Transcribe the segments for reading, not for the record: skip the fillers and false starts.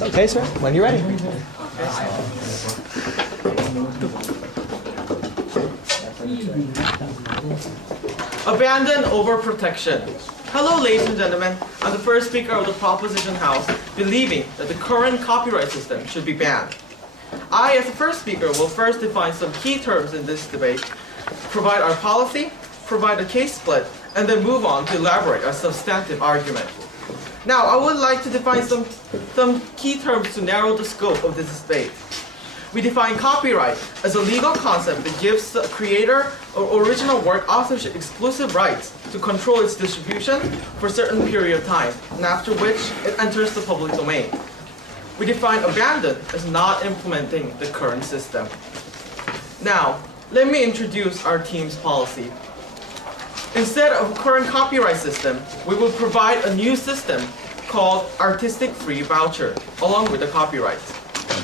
Okay, sir. When you're ready. Abandon overprotection. Hello, ladies and gentlemen. I'm the first speaker of the Proposition House, believing that the current copyright system should be banned. I, as the first speaker, will first define some key terms in this debate, provide our policy, provide a case split, and then move on to elaborate a substantive argument. Now, I would like to define some key terms to narrow the scope of this debate. We define copyright as a legal concept that gives the creator or original work authorship exclusive rights to control its distribution for a certain period of time, and after which it enters the public domain. We define abandon as not implementing the current system. Now, let me introduce our team's policy. Instead of a current copyright system, we will provide a new system called Artistic Free Voucher, along with the copyright.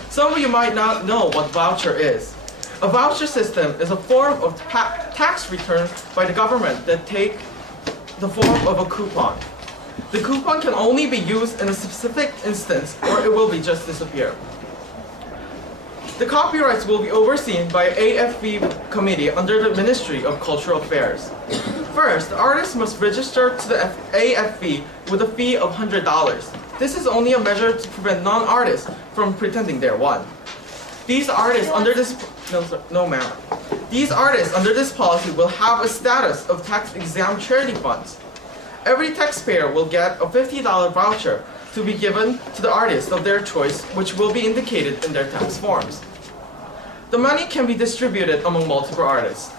Some of you might not know what voucher is. A voucher system is a form of tax return by the government that take the form of a coupon. The coupon can only be used in a specific instance, or it will just disappear. The copyrights will be overseen by an AFV committee under the Ministry of Cultural Affairs. First, the artist must register to the AFV with a fee of $100. This is only a measure to prevent non-artists from pretending they're one. These artists under this These artists under this policy will have a status of tax-exempt charity funds. Every taxpayer will get a $50 voucher to be given to the artist of their choice, which will be indicated in their tax forms. The money can be distributed among multiple artists.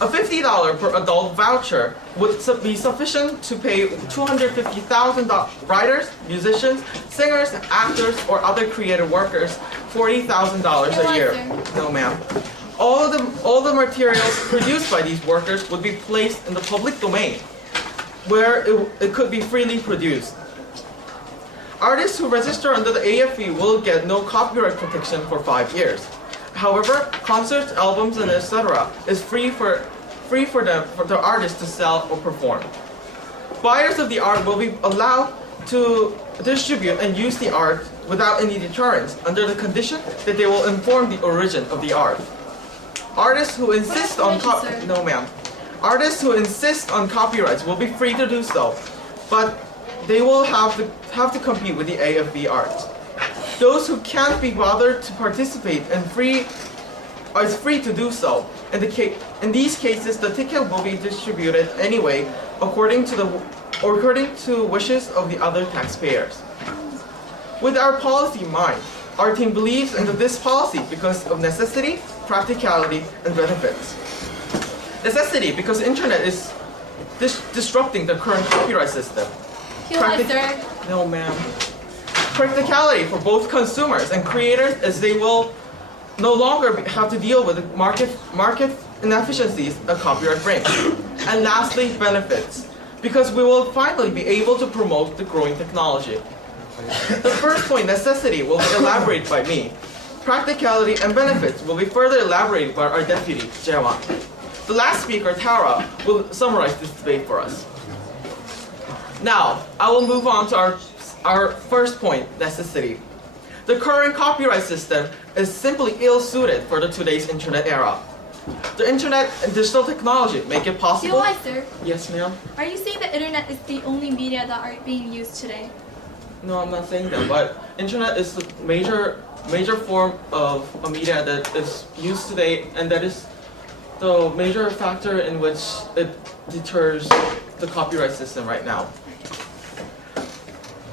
A $50 per adult voucher would be sufficient to pay 250,000 writers, musicians, singers, actors, or other creative workers $40,000 a year. No, ma'am. All the materials produced by these workers would be placed in the public domain, where it could be freely produced. Artists who register under the AFV will get no copyright protection for 5 years. However, concerts, albums, and etc. is free for the artist to sell or perform. Buyers of the art will be allowed to distribute and use the art without any deterrence, under the condition that they will inform the origin of the art. Artists who insist on Artists who insist on copyrights will be free to do so, but they will have to compete with the AFV art. Those who can't be bothered to participate are free to do so. In these cases, the ticket will be distributed anyway, according to wishes of the other taxpayers. With our policy in mind, our team believes in this policy because of necessity, practicality, and benefits. Necessity, because the internet is disrupting the current copyright system. No, ma'am. Practicality for both consumers and creators, as they will no longer have to deal with the market inefficiencies a copyright brings. And lastly, benefits, because we will finally be able to promote the growing technology. The first point, necessity, will be elaborated by me. Practicality and benefits will be further elaborated by our deputy, Jaewon. The last speaker, Tara, will summarize this debate for us. Now, I will move on to our first point, necessity. The current copyright system is simply ill-suited for today's internet era. The internet and digital technology make it possible. Sir. Yes, ma'am. Are you saying that internet is the only media that are being used today? No, I'm not saying that, but internet is the major form of a media that is used today, and that is the major factor in which it deters the copyright system right now.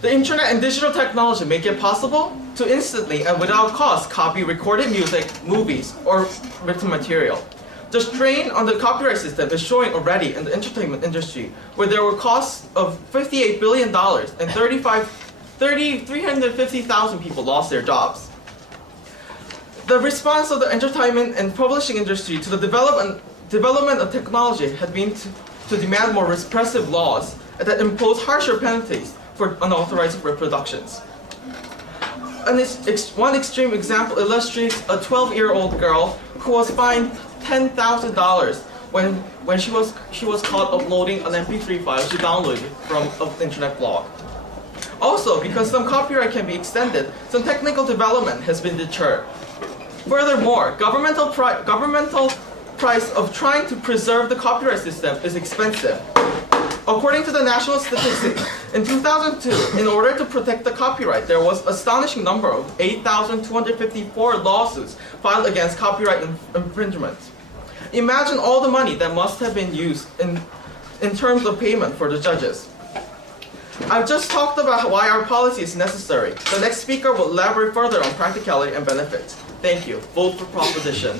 The internet and digital technology make it possible to instantly and without cost copy recorded music, movies, or written material. The strain on the copyright system is showing already in the entertainment industry, where there were costs of $58 billion and 350,000 people lost their jobs. The response of the entertainment and publishing industry to the development of technology had been to demand more repressive laws that impose harsher penalties for unauthorized reproductions. And one extreme example illustrates a 12-year-old girl who was fined $10,000 when she was caught uploading an MP3 file she downloaded from an internet blog. Also, because some copyright can be extended, some technical development has been deterred. Furthermore, governmental price of trying to preserve the copyright system is expensive. According to the national statistics, in 2002, in order to protect the copyright, there was an astonishing number of 8,254 lawsuits filed against copyright infringement. Imagine all the money that must have been used in terms of payment for the judges. I've just talked about why our policy is necessary. The next speaker will elaborate further on practicality and benefits. Thank you. Vote for proposition.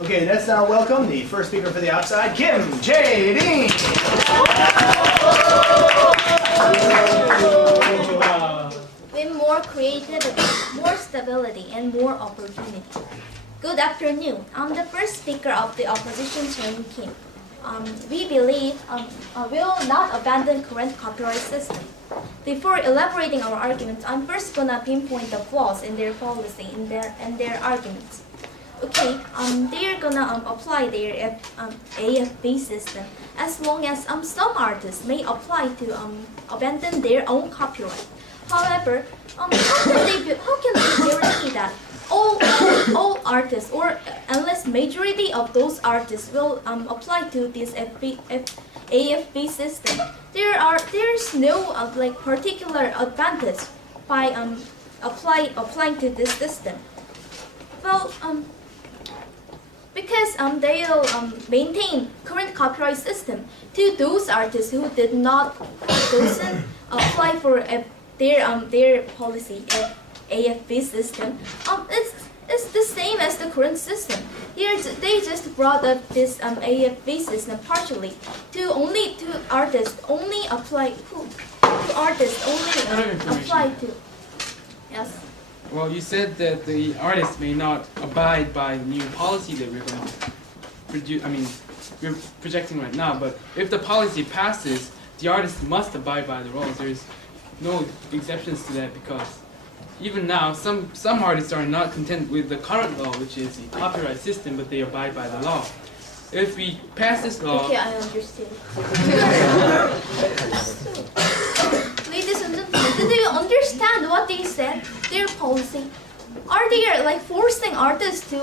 Okay, let's now welcome the first speaker for the outside, Kim Jae-rin. With more creativity, more stability, and more opportunity. Good afternoon. I'm the first speaker of the opposition, Jae-rin Kim. We believe will not abandon current copyright system. Before elaborating our arguments, I'm first gonna pinpoint the flaws in their policy and their arguments. Okay, they're gonna apply their AFB system as long as some artists may apply to abandon their own copyright. However, how can they guarantee that all artists or unless majority of those artists will apply to this AFB system? There's no like particular advantage by applying to this system. Well, because they'll maintain current copyright system to those artists who did not apply for their policy AFB system. It's the same as the current system. Here they just brought up this AFB system partially to artists only apply to. Yes. Well, you said that the artists may not abide by the new policy that we're going to produce. I mean, we're projecting right now. But if the policy passes, the artists must abide by the rules. There's no exceptions to that because even now, some artists are not content with the current law, which is the copyright system, but they abide by the law. If we pass this law, Okay, I understand. Ladies and gentlemen, do you understand what they said? Their policy. Are they like forcing artists to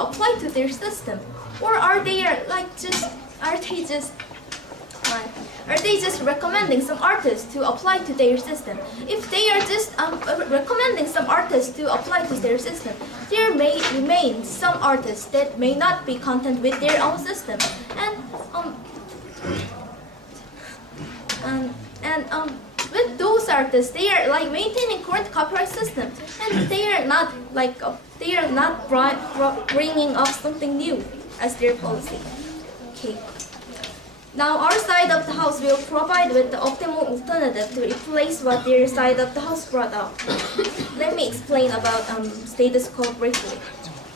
apply to their system, or are they just recommending some artists to apply to their system? If they are just recommending some artists to apply to their system, there may remain some artists that may not be content with their own system, and with those artists, they are like maintaining current copyright system, and they are not bringing up something new as their policy. Okay. Now our side of the house will provide with the optimal alternative to replace what their side of the house brought up. Let me explain about status quo briefly.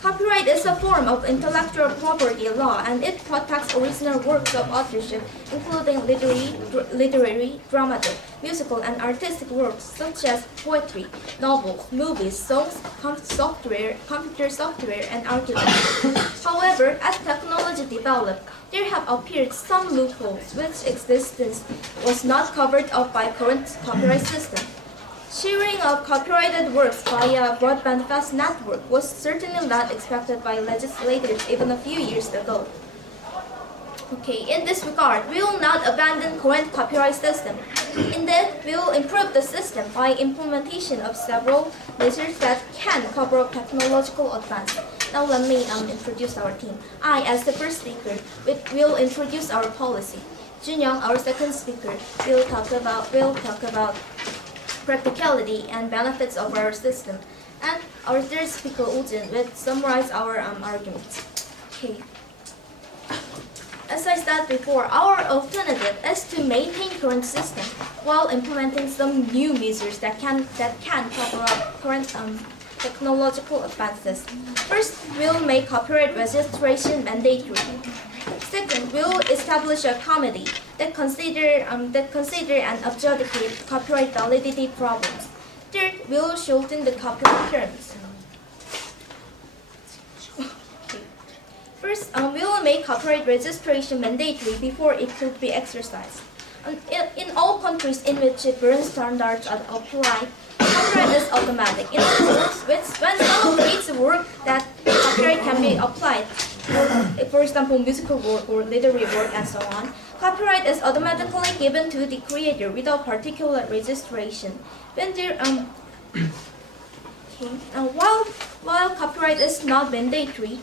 Copyright is a form of intellectual property law, and it protects original works of authorship, including literary, dramatic, musical, and artistic works such as poetry, novels, movies, songs, computer software, and architecture. However, as technology developed, there have appeared some loopholes which existence was not covered up by current copyright system. Sharing of copyrighted works via broadband fast network was certainly not expected by legislators even a few years ago. Okay, in this regard, we will not abandon current copyright system. Instead, we will improve the system by implementation of several measures that can cover up technological advance. Now let me introduce our team. I, as the first speaker, will introduce our policy. Junyoung, our second speaker, will talk about practicality and benefits of our system. And our third speaker, Woojin, will summarize our arguments. Okay. As I said before, our alternative is to maintain current system while implementing some new measures that can cover up current technological advances. First, we'll make copyright registration mandatory. Second, we'll establish a committee that consider and adjudicate copyright validity problems. Third, we'll shorten the copyright terms. First, we will make copyright registration mandatory before it could be exercised. In all countries in which current standards are applied, copyright is automatic. In other words, when someone creates a work that copyright can be applied, for example, musical work or literary work and so on, copyright is automatically given to the creator without particular registration. When there, while copyright is not mandatory,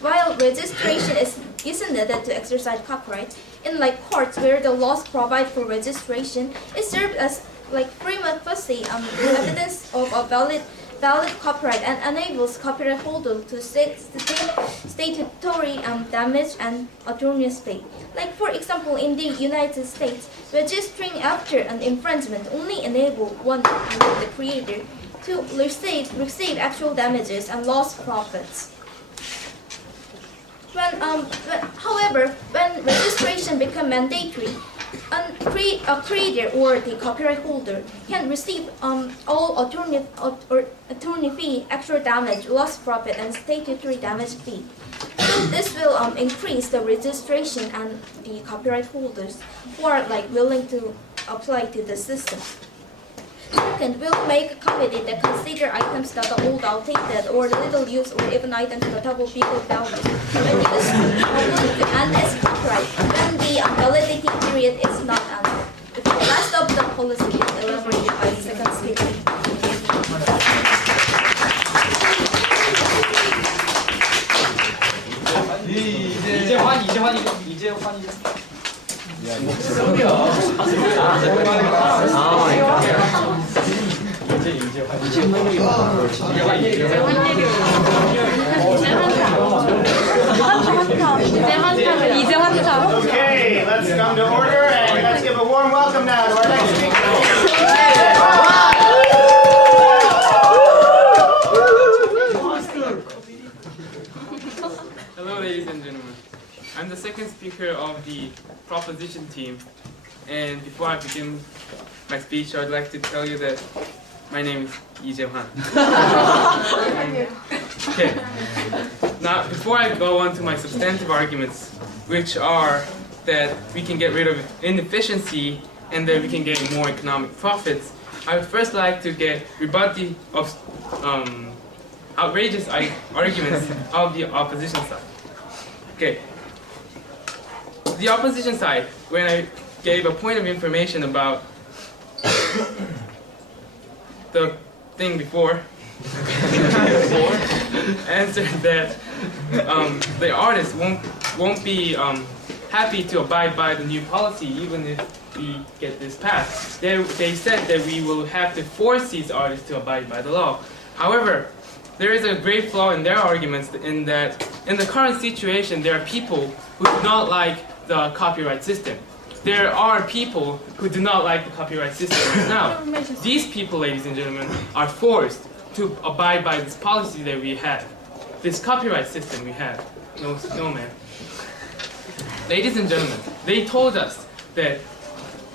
while registration isn't needed to exercise copyright, in like courts where the laws provide for registration, it serves as like prima facie evidence of a valid copyright and enables copyright holder to statutory damage and attorney's fee. Like for example, in the United States, registering after an infringement only enables one, the creator, to receive actual damages and lost profits. However, when registration becomes mandatory, a creator or the copyright holder can receive all attorney fee, actual damage, lost profit, and statutory damage fee. So this will increase the registration and the copyright holders who are like willing to apply to the system. Second, we'll make a committee that consider items that are old, outdated, or little used, or even items that have legal value. When it is willing to end its copyright when the validity period is not ended. The rest of the policy is elaborated by the second speaker. Okay, let's come to order and let's give a warm welcome now to our next speaker. Hello, ladies and gentlemen. I'm the second speaker of the proposition team, and before I begin my speech, I'd like to tell you that my name is Lee Jae-hwan. Okay. Now, before I go on to my substantive arguments, which are that we can get rid of inefficiency and that we can get more economic profits, I would first like to rebut the outrageous arguments of the opposition side. Okay. The opposition side, when I gave a point of information about the thing before, answered that the artists won't be happy to abide by the new policy even if we get this passed. They said that we will have to force these artists to abide by the law. However, there is a great flaw in their arguments in that in the current situation there are people who do not like the copyright system. There are people who do not like the copyright system right now. These people, ladies and gentlemen, are forced to abide by this policy that we have, this copyright system we have. No, man. Ladies and gentlemen, they told us that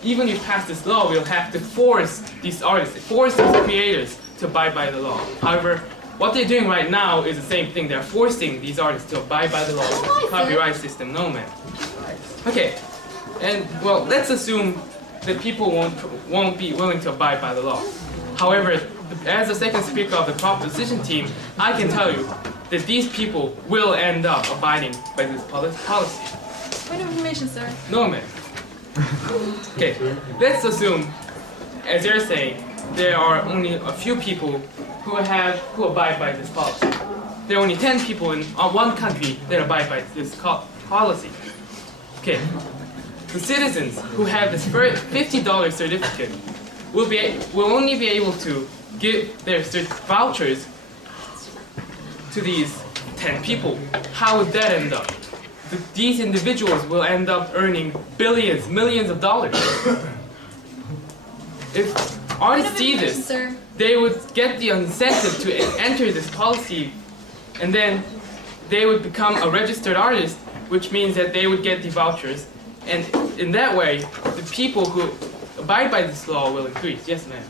even if we pass this law, we'll have to force these artists, force these creators to abide by the law. However, what they're doing right now is the same thing. They're forcing these artists to abide by the law of the copyright system. No, man. Okay. And well, let's assume that people won't be willing to abide by the law. However, as the second speaker of the proposition team, I can tell you that these people will end up abiding by this policy. Point of information, sir. No, man. Okay, let's assume, as you're saying, there are only a few people who abide by this policy. There are only 10 people in one country that abide by this policy. Okay, the citizens who have this $50 certificate will only be able to give their vouchers to these 10 people. How would that end up? These individuals will end up earning billions, millions of dollars. If artists see this, Sir. they would get the incentive to enter this policy, and then they would become a registered artist, which means that they would get the vouchers, and in that way, the people who abide by this law will increase. Yes, ma'am.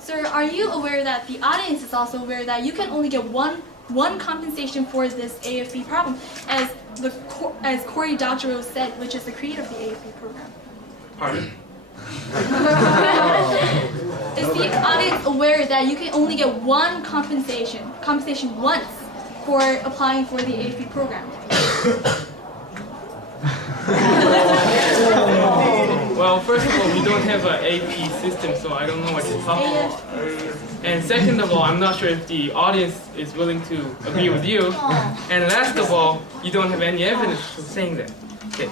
Sir, are you aware that the audience is also aware that you can only get one compensation for this AFP problem, as Cory Doctorow said, which is the creator of the AFP program? Pardon? Is the audience aware that you can only get one compensation once for applying for the AFP program? Well, first of all, we don't have an AP system, so I don't know what you're talking about. And second of all, I'm not sure if the audience is willing to agree with you. And last of all, you don't have any evidence for saying that. Okay.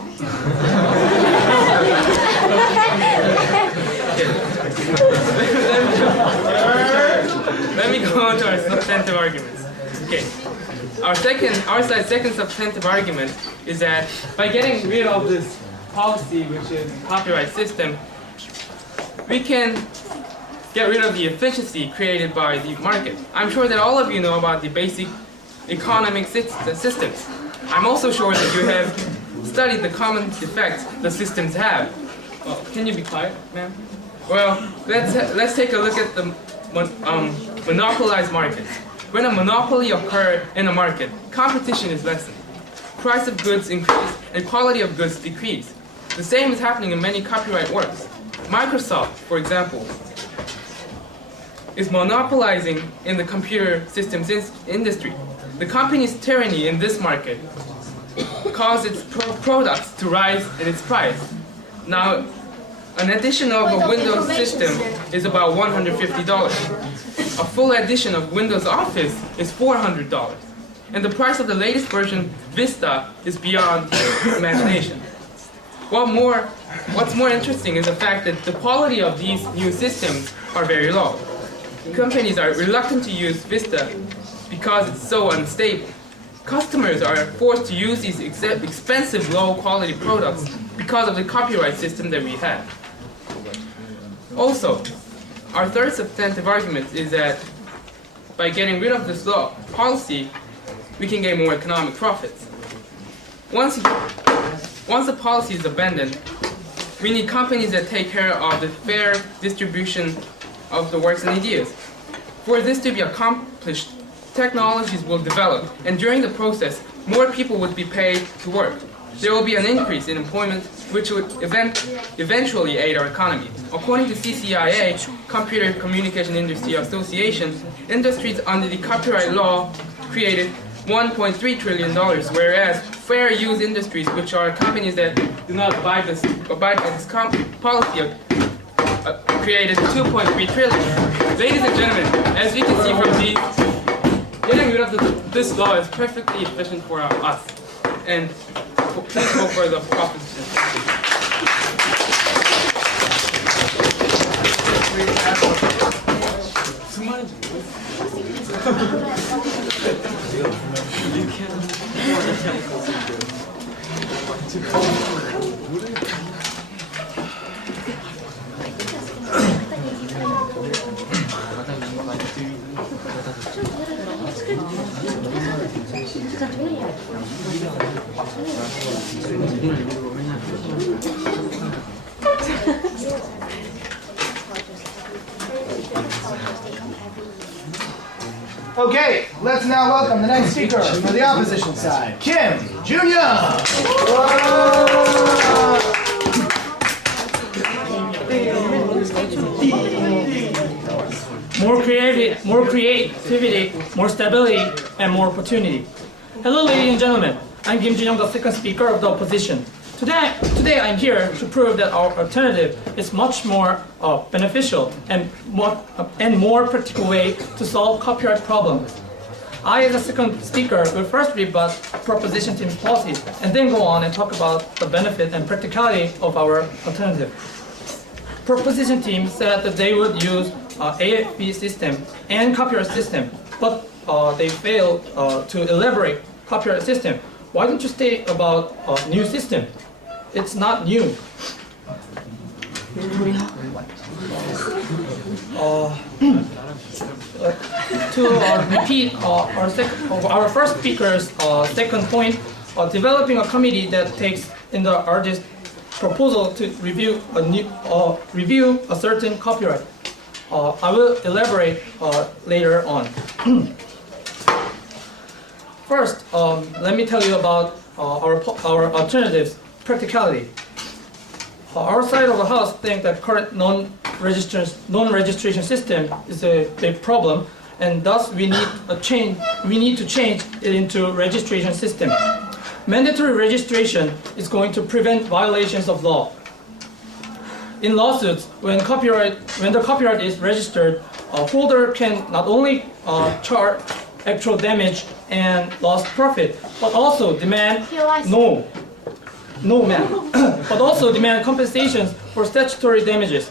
Let me go on to our substantive arguments. Okay. Our side's second substantive argument is that by getting rid of this policy, which is copyright system, we can get rid of the efficiency created by the market. I'm sure that all of you know about the basic economic systems. I'm also sure that you have studied the common effects the systems have. Well, can you be quiet, ma'am? Well, let's take a look at the monopolized markets. When a monopoly occurs in a market, competition is lessened. Price of goods increase and quality of goods decrease. The same is happening in many copyright works. Microsoft, for example, is monopolizing in the computer systems industry. The company's tyranny in this market caused its products to rise in its price. Now, an edition of a Windows system is about $150. A full edition of Windows Office is $400. And the price of the latest version, Vista, is beyond imagination. What's more interesting is the fact that the quality of these new systems are very low. Companies are reluctant to use Vista because it's so unstable. Customers are forced to use these expensive, low-quality products because of the copyright system that we have. Also, our third substantive argument is that by getting rid of this law policy, we can get more economic profits. Once the policy is abandoned, we need companies that take care of the fair distribution of the works and ideas. For this to be accomplished, technologies will develop, and during the process, more people would be paid to work. There will be an increase in employment, which would eventually aid our economy. According to CCIA, Computer Communication Industry Association, industries under the copyright law created $1.3 trillion, whereas fair use industries, which are companies that do not abide by this policy, created $2.3 trillion. Ladies and gentlemen, as you can see from these, getting rid of this law is perfectly efficient for us. And please vote for the proposition. Okay, let's now welcome the next speaker for the opposition side, Kim Jun-young. More creativity, more stability, and more opportunity. Hello, ladies and gentlemen. I'm Kim Jun-young, the second speaker of the opposition. Today I'm here to prove that our alternative is much more beneficial and more practical way to solve copyright problems. I, as a second speaker, will first rebut proposition team policies and then go on and talk about the benefit and practicality of our alternative. Proposition team said that they would use AFP system and copyright system, but they failed to elaborate copyright system. Why don't you state about new system? It's not new. To repeat our first speaker's second point, developing a committee that takes in the artist's proposal to review a certain copyright. I will elaborate later on. First, let me tell you about our alternatives practicality. Our side of the house think that current non-registration system is a big problem, and thus we need to change it into registration system. Mandatory registration is going to prevent violations of law. In lawsuits, when the copyright is registered, a holder can not only charge actual damage and lost profit, but also demand but also demand compensations for statutory damages.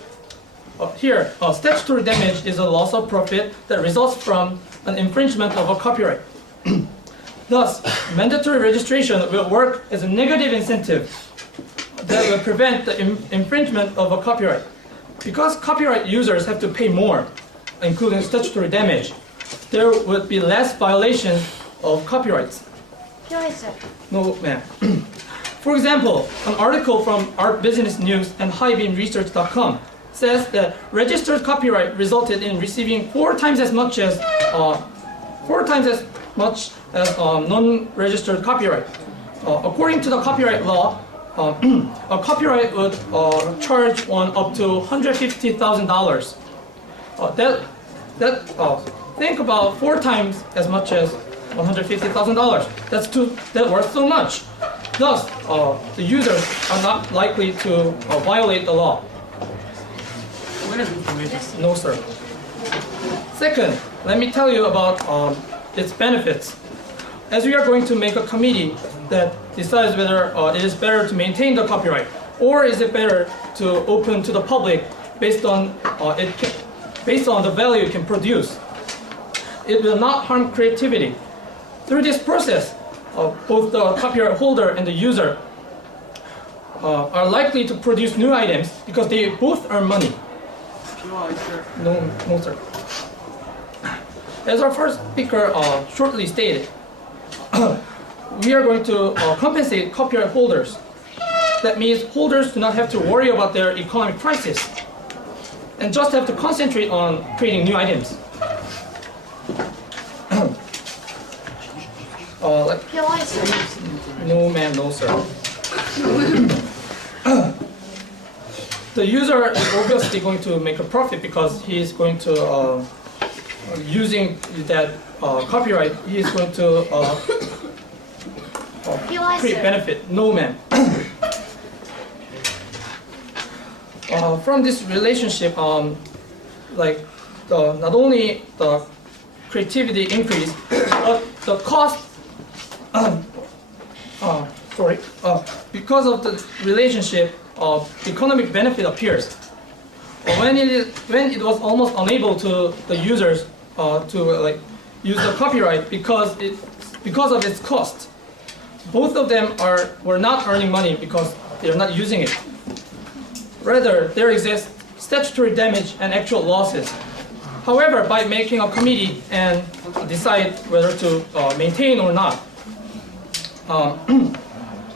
Here, statutory damage is a loss of profit that results from an infringement of a copyright. Thus, mandatory registration will work as a negative incentive that will prevent the infringement of a copyright. Because copyright users have to pay more, including statutory damage, there would be less violations of copyrights. No, ma'am. For example, an article from Art Business News and HighBeamResearch.com says that registered copyright resulted in receiving 4 times as much as non-registered copyright. According to the copyright law, a copyright would charge one up to $150,000. Think about 4 times as much as $150,000. That worth so much. Thus, the users are not likely to violate the law. No, sir. Second, let me tell you about its benefits. As we are going to make a committee that decides whether it is better to maintain the copyright or is it better to open to the public based on the value it can produce. It will not harm creativity. Through this process, both the copyright holder and the user are likely to produce new items because they both earn money. No, sir. As our first speaker shortly stated, we are going to compensate copyright holders. That means holders do not have to worry about their economic crisis and just have to concentrate on creating new items. No, ma'am, no, sir. The user is obviously going to make a profit because he is going to, using that copyright, he is going to create benefit. No, ma'am. From this relationship, not only the creativity increase, but the cost. Because of the relationship, economic benefit appears. When it was almost unable to the users to use the copyright because of its cost. Both of them were not earning money because they are not using it. Rather, there exists statutory damage and actual losses. However, by making a committee and decide whether to maintain or not,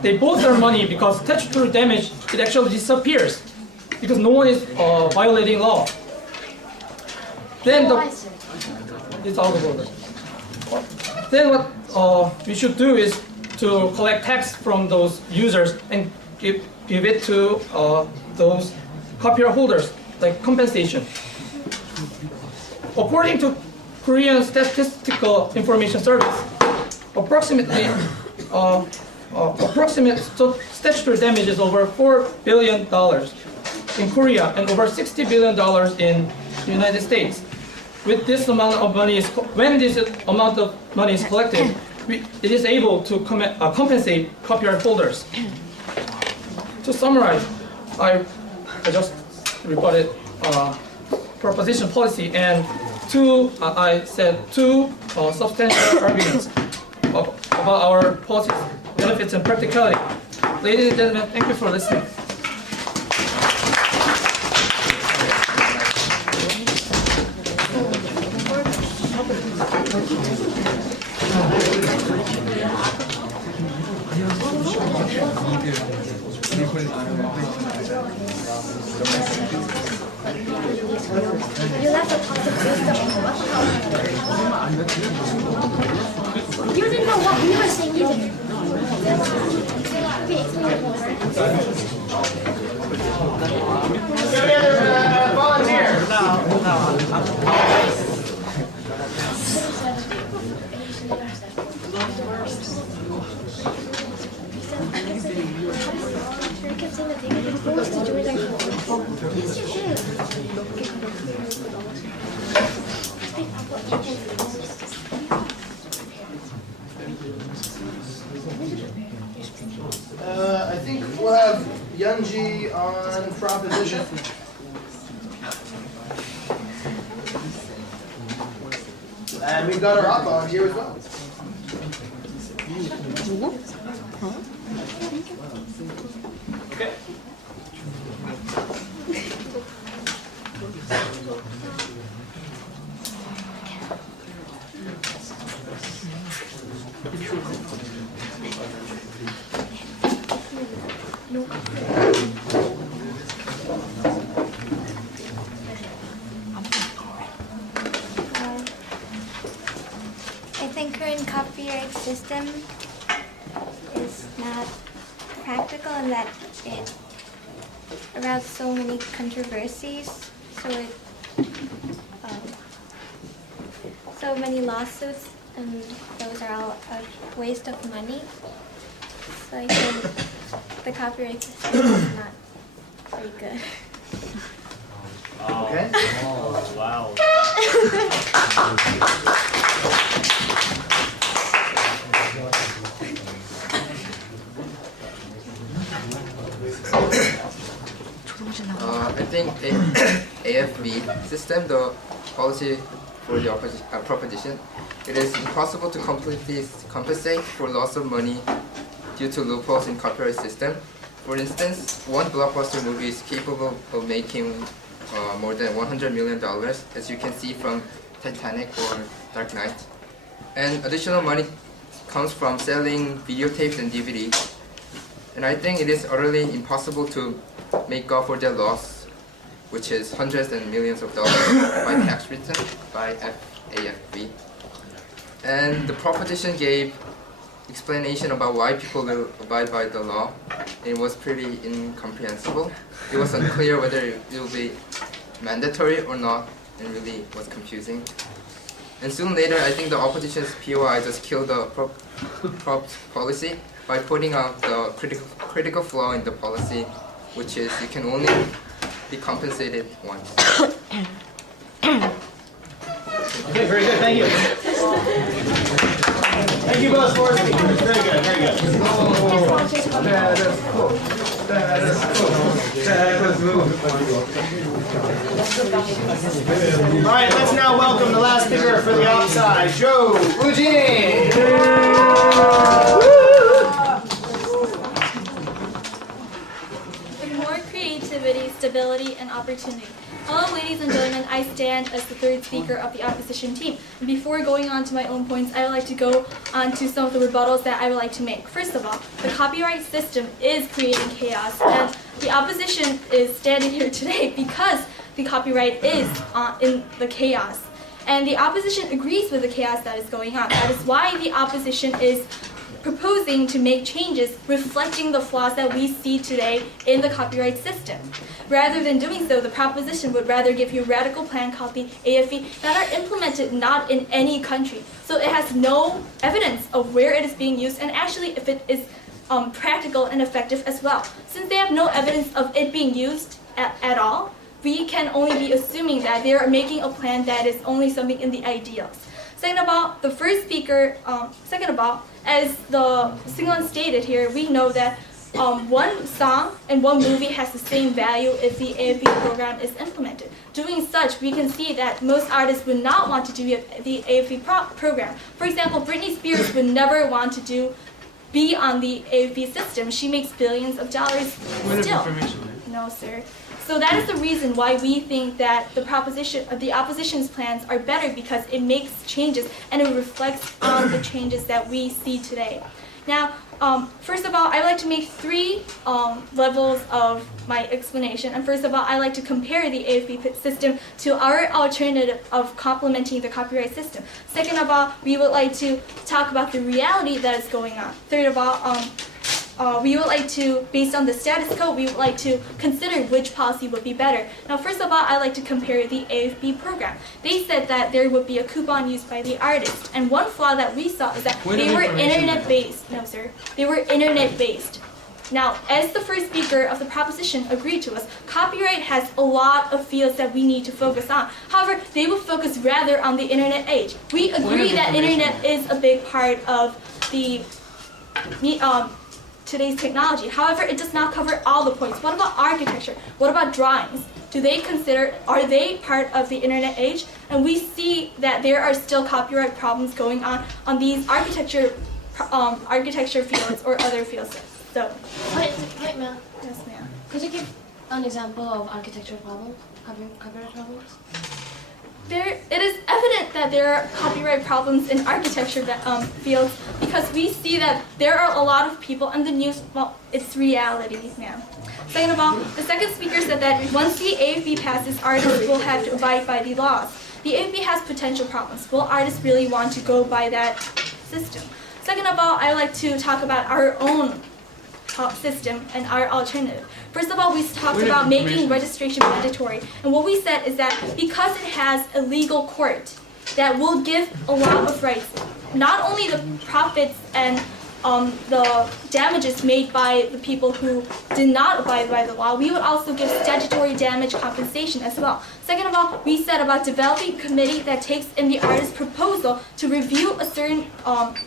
they both earn money because statutory damage, it actually disappears because no one is violating law. Then it's out of order. Then what we should do is to collect tax from those users and give it to those copyright holders, like compensation. According to Korean Statistical Information Service, approximately approximate statutory damage is over $4 billion in Korea and over $60 billion in the United States. With this amount of money when this amount of money is collected, it is able to compensate copyright holders. To summarize, I just rebutted proposition policy and I said two substantial arguments about our policy benefits and practicality. Ladies and gentlemen, thank you for listening. You left a positive wisdom on what you didn't know what we were saying either. Okay, explain it more. Any other volunteers? You kept saying that they were forced to join our club. Yes, you should. I think we'll have Yunji on proposition. And we've got our op on here as well. Okay. I think current copyright system is not practical in that it arouses so many controversies, so many lawsuits, and those are all a waste of money. So I think the copyright system is not very good. Okay. I think AFV system, the policy for the proposition, it is impossible to completely compensate for loss of money due to loopholes in copyright system. For instance, one blockbuster movie is capable of making more than $100 million, as you can see from Titanic or Dark Knight. And additional money comes from selling videotapes and DVDs. And I think it is utterly impossible to make up for their loss, which is hundreds and millions of dollars by tax return by AFV. And the proposition gave explanation about why people will abide by the law. It was pretty incomprehensible. It was unclear whether it will be mandatory or not, and really was confusing. And soon later, I think the opposition's POI just killed the policy by pointing out the critical flaw in the policy, which is you can only be compensated once. Okay, very good. Thank you. Thank you both for speaking. Very good, very good. That is cool. That is cool. That is cool. All right, let's now welcome the last speaker for the offside, Joe Eugene. With more creativity, stability, and opportunity. Hello, ladies and gentlemen. I stand as the third speaker of the opposition team. And before going on to my own points, I would like to go on to some of the rebuttals that I would like to make. First of all, the copyright system is creating chaos, and the opposition is standing here today because the copyright is in the chaos. And the opposition agrees with the chaos that is going on. That is why the opposition is proposing to make changes reflecting the flaws that we see today in the copyright system. Rather than doing so, the proposition would rather give you a radical plan called the AFV that are implemented not in any country. So it has no evidence of where it is being used, and actually if it is practical and effective as well. Since they have no evidence of it being used at all, we can only be assuming that they are making a plan that is only something in the ideals. Second of all, the first speaker, as the Singlan stated here, we know that one song and one movie has the same value if the AFB program is implemented. Doing such, we can see that most artists would not want to do the AFB program. For example, Britney Spears would never want to be on the AFB system. She makes billions of dollars still. No, sir. So that is the reason why we think that the opposition's plans are better, because it makes changes and it reflects on the changes that we see today. Now, first of all, I like to make three levels of my explanation. And first of all, I like to compare the AFB system to our alternative of complementing the copyright system. Second of all, we would like to talk about the reality that is going on. Third of all, we would like to, based on the status quo, we would like to consider which policy would be better. Now, first of all, I like to compare the AFB program. They said that there would be a coupon used by the artist, and one flaw that we saw is that they were internet-based. No, sir. They were internet-based. Now, as the first speaker of the proposition agreed to us, copyright has a lot of fields that we need to focus on. However, they will focus rather on the internet age. We agree that internet is a big part of the today's technology. However, it does not cover all the points. What about architecture? What about drawings? Are they part of the internet age? And we see that there are still copyright problems going on these architecture fields or other fields. So, Wait, ma'am. yes, ma'am. Could you give an example of architectural problems, copyright problems? It is evident that there are copyright problems in architecture fields, because we see that there are a lot of people in the news. Well, it's reality, ma'am. Second of all, the second speaker said that once the AFB passes, artists will have to abide by the laws. The AFB has potential problems. Will artists really want to go by that system? Second of all, I like to talk about our own system and our alternative. First of all, we talked about making registration mandatory, and what we said is that because it has a legal court that will give a lot of rights, not only the profits and the damages made by the people who did not abide by the law, we would also give statutory damage compensation as well. Second of all, we said about developing a committee that takes in the artist's proposal to review a certain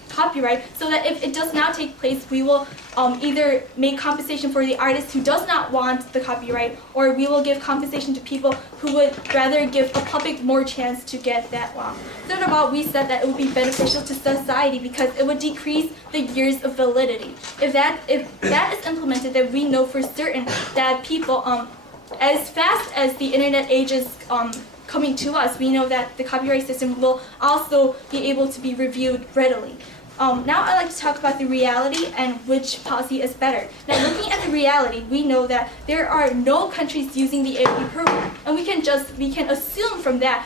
copyright, so that if it does not take place, we will either make compensation for the artist who does not want the copyright, or we will give compensation to people who would rather give a public more chance to get that law. Third of all, we said that it would be beneficial to society because it would decrease the years of validity. If that is implemented, then we know for certain that people, as fast as the internet age is coming to us, we know that the copyright system will also be able to be reviewed readily. Now I'd like to talk about the reality and which policy is better. Now, looking at the reality, we know that there are no countries using the AFB program, and we can assume from that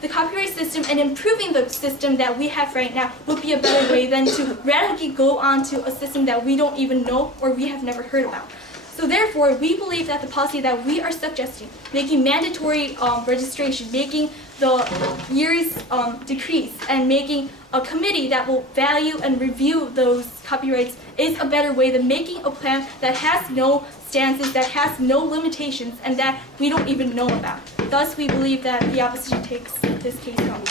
the copyright system and improving the system that we have right now would be a better way than to radically go on to a system that we don't even know or we have never heard about. So therefore, we believe that the policy that we are suggesting, making mandatory registration, making the years decrease, and making a committee that will value and review those copyrights is a better way than making a plan that has no stances, that has no limitations, and that we don't even know about. Thus, we believe that the opposition takes this case home.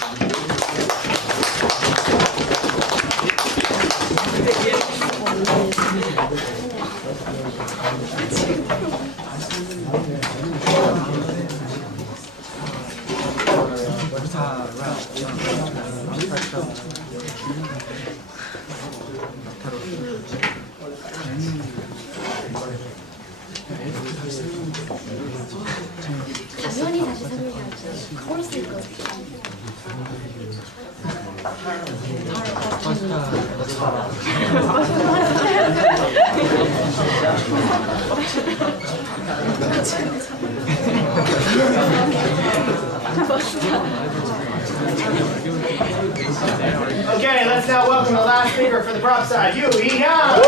당연히 다시 설명해야지. 코러스일 거. Okay, let's now welcome the last speaker for the prop side, Yu Hee-hyun.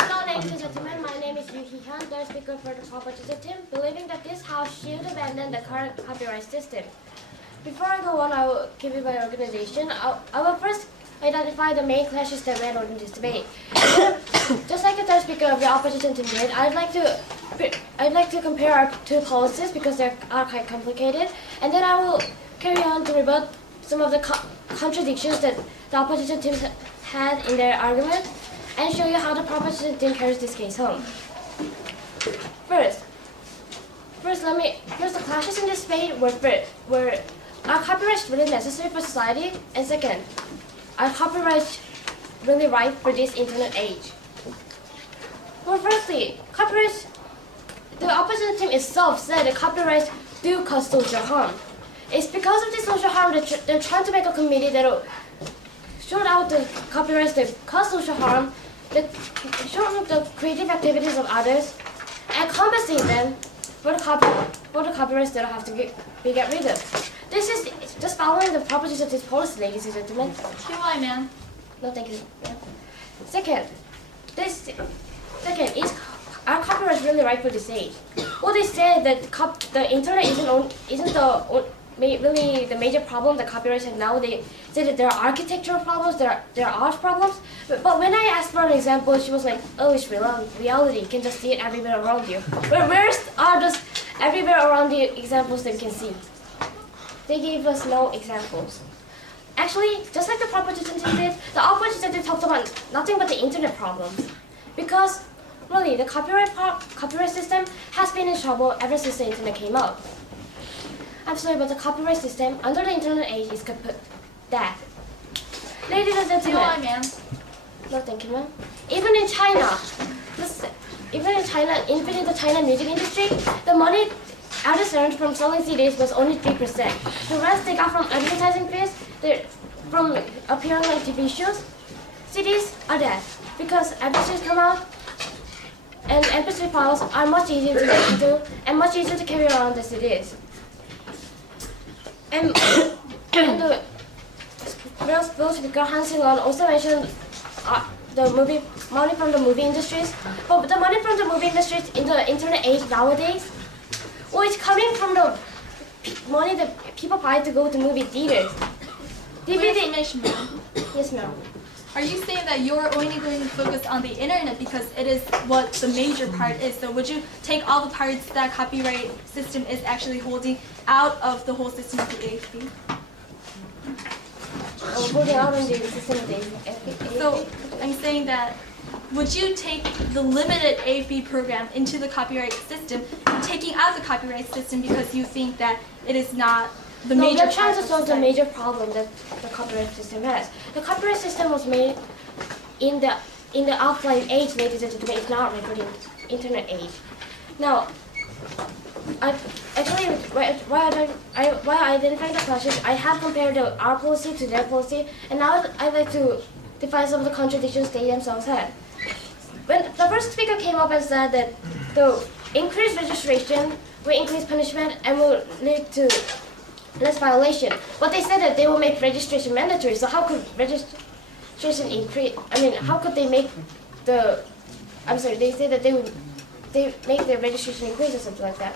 Hello, ladies and gentlemen. My name is Yu Hee-hyun, third speaker for the proposition team, believing that this House should abandon the current copyright system. Before I go on, I will give you my organization. I will first identify the main clashes that ran on in this debate. Just like the third speaker of the opposition team did, I'd like to compare our two policies because they are quite complicated, and then I will carry on to rebut some of the contradictions that the opposition team had in their argument, and show you how the proposition team carries this case home. First, the clashes in this debate were are copyrights really necessary for society? And second, are copyrights really right for this internet age? Well, firstly, copyrights, the opposition team itself said that copyrights do cause social harm. It's because of this social harm that they're trying to make a committee that will sort out the copyrights that cause social harm, that sort out the creative activities of others, and compensate them for the copyrights that have to be get rid of. This is just following the proposition of this policy, ladies and gentlemen. TY, ma'am. No, thank you. Second, is are copyrights really right for this age? Well, they said that the internet isn't really the major problem that copyrights have now. They said that there are architectural problems, there are art problems. But when I asked for an example, she was like, "Oh, it's reality. You can just see it everywhere around you." But where are those everywhere around you examples that you can see? They gave us no examples. Actually, just like the proposition team did, the opposition team talked about nothing but the internet problems. Because, really, the copyright system has been in trouble ever since the internet came out. I'm sorry, but the copyright system under the internet age is kaput. That. Ladies and TY, gentlemen. ma'am. No, thank you, ma'am. Even in China, even in the China music industry, the money artists earned from selling CDs was only 3%. The rest they got from advertising fees, from appearing on TV shows. CDs are dead because MP3s come out, and MP3 files are much easier to get into and much easier to carry around than CDs. And the real speaker Han Sing-won also mentioned the money from the movie industries. But the money from the movie industries in the internet age nowadays, well, it's coming from the money that people buy to go to movie theaters. DVD. Information, ma'am. Yes, ma'am. Are you saying that you're only going to focus on the internet because it is what the major part is? So would you take all the parts that copyright system is actually holding out of the whole system of the AFP? Holding out on the system of the AFP. So I'm saying that would you take the limited AFP program into the copyright system, taking out the copyright system because you think that it is not the major they're trying part to of solve the society? major problem that the copyright system has. The copyright system was made in the offline age, ladies and gentlemen. It's not made for the internet age. Now, while identifying the clashes, I have compared our policy to their policy, and now I'd like to define some of the contradictions they themselves had. When the first speaker came up and said that the increased registration will increase punishment and will lead to less violation, but they said that they will make registration mandatory. So how could registration increase? I mean, how could they make the? I'm sorry. They said that they make the registration increase or something like that,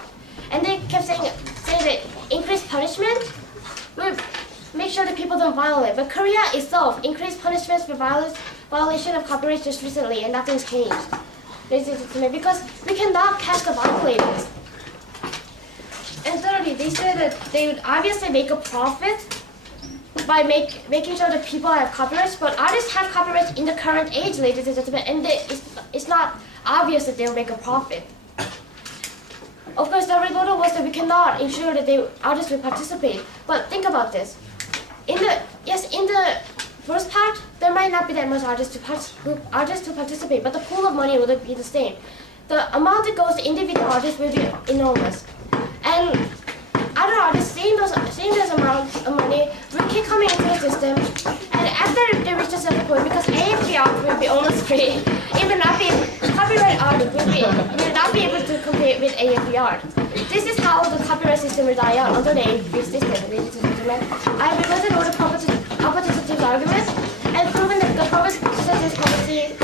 and they kept saying that increased punishment will make sure that people don't violate. But Korea itself increased punishments for violation of copyright just recently, and nothing's changed. Because we cannot catch the violators. And thirdly, they said that they would obviously make a profit by making sure that people have copyrights, but artists have copyrights in the current age, ladies and gentlemen, and it's not obvious that they'll make a profit. Of course, the rebuttal was that we cannot ensure that artists will participate. But think about this. In the first part, there might not be that much artists to participate, but the pool of money would be the same. The amount that goes to individual artists will be enormous. And other artists seeing those amounts of money will keep coming into the system, and after they reach a certain point, because AFP art will be almost free, copyright art will not be able to compete with AFP art. This is how the copyright system will die out under the AFP system, ladies and gentlemen. I have requested all the oppositive arguments and proven that the propositive policy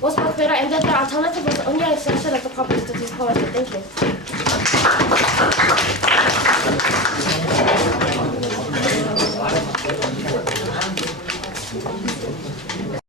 was much better, and that the alternative was only an exception of the propositive policy. Thank you.